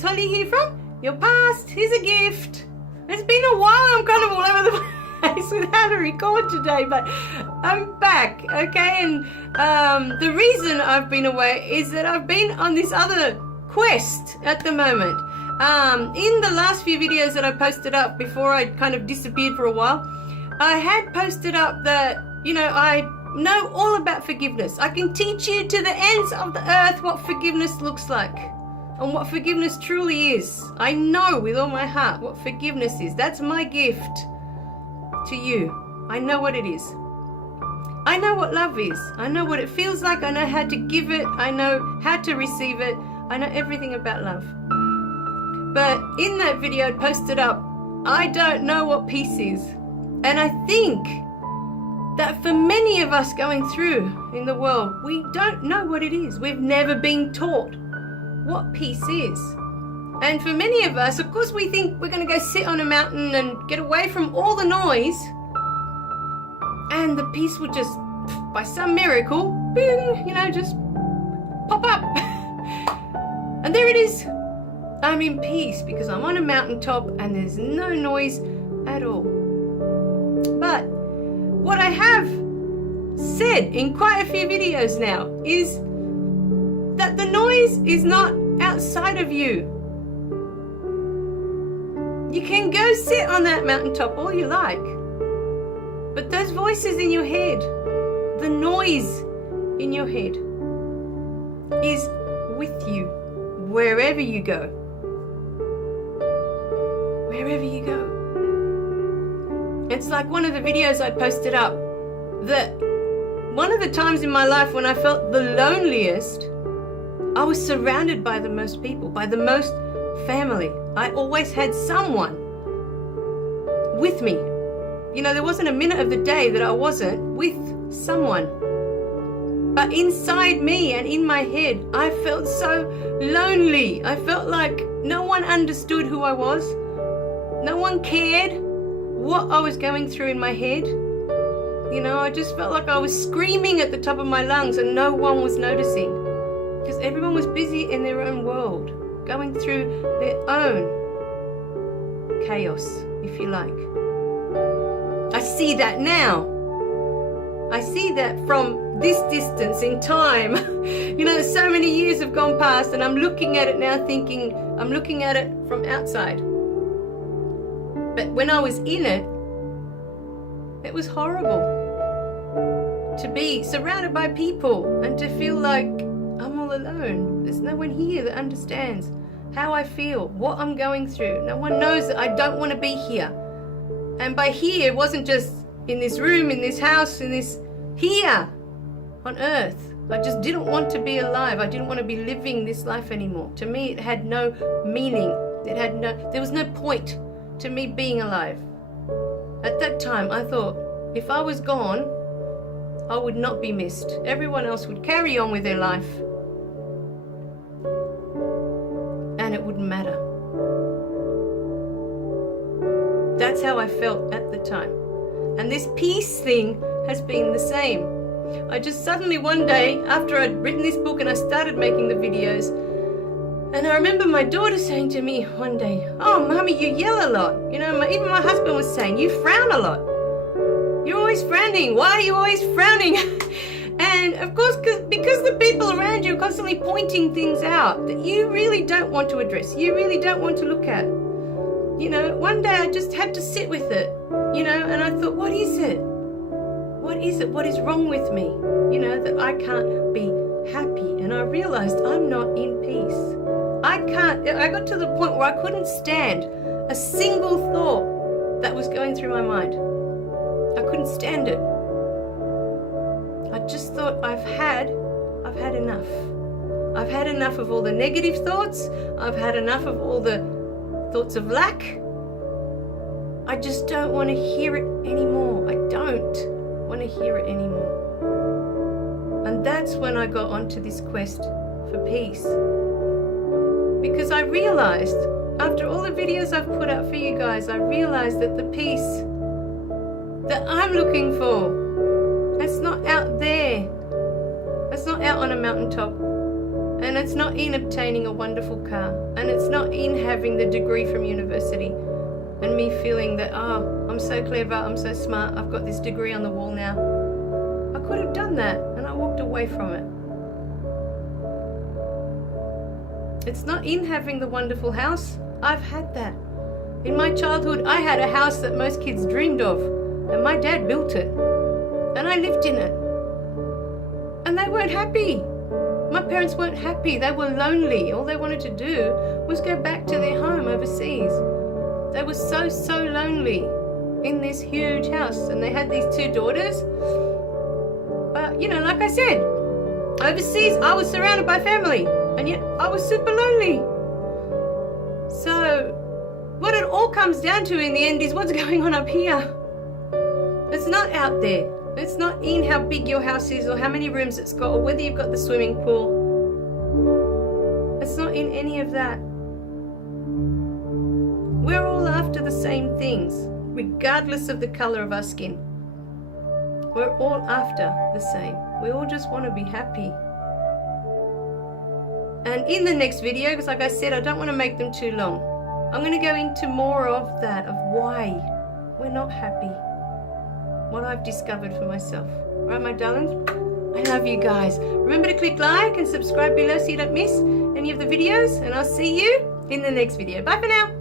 it's Holly here from Your Past. Here's a gift. It's been a while. I'm kind of all over the place with how to record today, but I'm back, okay? And the reason I've been away is that I've been on this other quest at the moment. In the last few videos that I posted up before I kind of disappeared for a while, I had posted up that, you know, I know all about forgiveness. I can teach you to the ends of the earth what forgiveness looks like and what forgiveness truly is. I know with all my heart what forgiveness is. That's my gift to you. I know what it is. I know what love is. I know what it feels like. I know how to give it. I know how to receive it. I know everything about love. But in that video I posted up, I don't know what peace is. And I think that for many of us going through in the world, we don't know what it is. We've never been taught what peace is. And for many of us, of course, we think we're going to go sit on a mountain and get away from all the noise, and the peace will just, by some miracle, bing, you know, just pop up. And there it is. I'm in peace because I'm on a mountaintop and there's no noise at all. But what I have said in quite a few videos now is that the noise is not outside of you. You can go sit on that mountaintop all you like, but those voices in your head, the noise in your head, is with you wherever you go. Wherever you go. It's like one of the videos I posted up, that one of the times in my life when I felt the loneliest, I was surrounded by the most people, by the most family. I always had someone with me. You know, there wasn't a minute of the day that I wasn't with someone. But inside me and in my head, I felt so lonely. I felt like no one understood who I was. No one cared what I was going through in my head. You know, I just felt like I was screaming at the top of my lungs and no one was noticing. Because everyone was busy in their own world, going through their own chaos, if you like. I see that now. I see that from this distance in time. You know, so many years have gone past and I'm looking at it now thinking, I'm looking at it from outside. But when I was in it, it was horrible to be surrounded by people and to feel like I'm all alone. There's no one here that understands how I feel, what I'm going through. No one knows that I don't want to be here. And by here, it wasn't just in this room, in this house, in this here on earth. I just didn't want to be alive. I didn't want to be living this life anymore. To me, it had no meaning. There was no point to me being alive. At that time, I thought, if I was gone, I would not be missed. Everyone else would carry on with their life. And it wouldn't matter. That's how I felt at the time. And this peace thing has been the same. I just suddenly one day, after I'd written this book and I started making the videos, and I remember my daughter saying to me one day, "Oh, Mommy, you yell a lot." You know, even my husband was saying, "You frown a lot. You're always frowning. Why are you always frowning?" And of course, because the people around you are constantly pointing things out that you really don't want to address, you really don't want to look at. You know, one day I just had to sit with it, you know, and I thought, what is it? What is it? What is wrong with me? You know, that I can't be happy. And I realized I'm not in peace. I got to the point where I couldn't stand a single thought that was going through my mind. I couldn't stand it. I just thought I've had enough. I've had enough of all the negative thoughts. I've had enough of all the thoughts of lack. I just don't want to hear it anymore. I don't want to hear it anymore. And that's when I got onto this quest for peace. Because I realized, after all the videos I've put out for you guys, I realized that the peace that I'm looking for, it's not out there. It's not out on a mountaintop. And it's not in obtaining a wonderful car. And it's not in having the degree from university. And me feeling that, oh, I'm so clever, I'm so smart, I've got this degree on the wall now. I could have done that, and I walked away from it. It's not in having the wonderful house. I've had that. In my childhood, I had a house that most kids dreamed of, and my dad built it, and I lived in it. And they weren't happy. My parents weren't happy. They were lonely. All they wanted to do was go back to their home overseas. They were so lonely in this huge house, and they had these 2 daughters. But, you know, like I said, overseas I was surrounded by family, and yet I was super lonely. So what it all comes down to in the end is what's going on up here. It's not out there. It's not in how big your house is or how many rooms it's got or whether you've got the swimming pool. It's not in any of that. We're all after the same things, regardless of the color of our skin. We're all after the same. We all just want to be happy. And in the next video, because like I said, I don't want to make them too long, I'm going to go into more of that, of why we're not happy. What I've discovered for myself. All right, my darlings? I love you guys. Remember to click like and subscribe below so you don't miss any of the videos. And I'll see you in the next video. Bye for now.